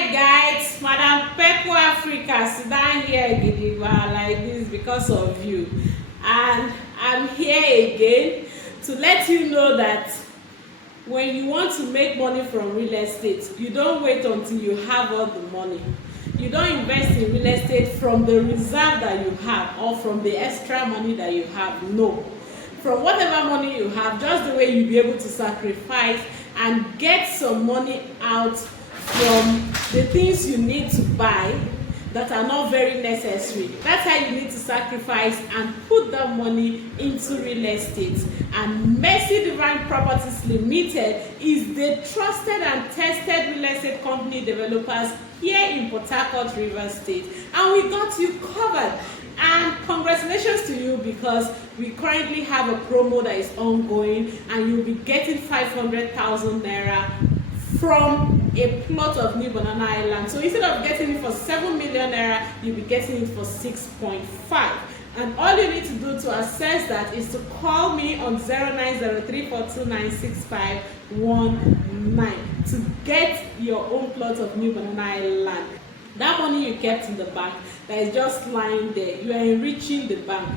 Hi guys, Madam Peco Africa, sit down here Gidigba like this because of you, and I'm here again to let you know that when you want to make money from real estate, you don't wait until you have all the money. You don't invest in real estate from the reserve that you have or from the extra money that you have. No, from whatever money you have, just the way you'll be able to sacrifice and get some money out from the things you need to buy that are not very necessary. That's how you need to sacrifice and put that money into real estate. And Mercy Divine Properties Limited is the trusted and tested real estate company developers here in Port-Harcourt, Rivers State, and we got you covered. And congratulations to you, because we currently have a promo that is ongoing and you'll be getting 500,000 naira from a plot of new Banana Highland. So instead of getting it for 7 million naira, you'll be getting it for 6.5. And all you need to do to access that is to call me on 090342965119 to get your own plot of new Banana Highland. That money you kept in the bank that is just lying there, you are enriching the bank.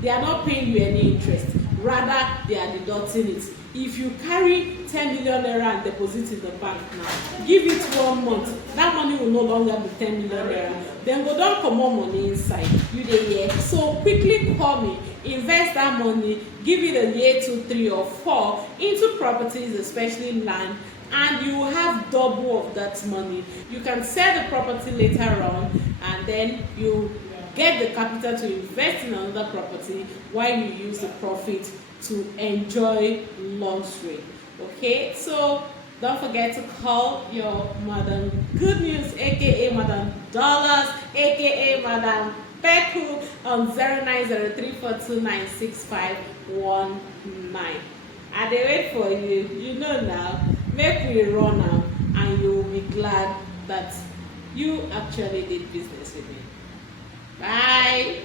They are not paying you any interest, rather they are deducting it. If you carry 10 million naira and deposit in the bank now, give it 1 month, that money will no longer be 10 million naira. Then go down for more money inside. You dey hear? So quickly call me, invest that money, give it a year, 2, 3, or 4 into properties, especially land, and you will have double of that money. You can sell the property later on, and then you get the capital to invest in another property while you use the profit to enjoy luxury. Okay, so don't forget to call your Madam Good News, aka Madam Dollars, aka Madam Peku, on 090342965119. I dey wait for you. You know now. Make we run now, and you will be glad that you actually did business with me. Bye.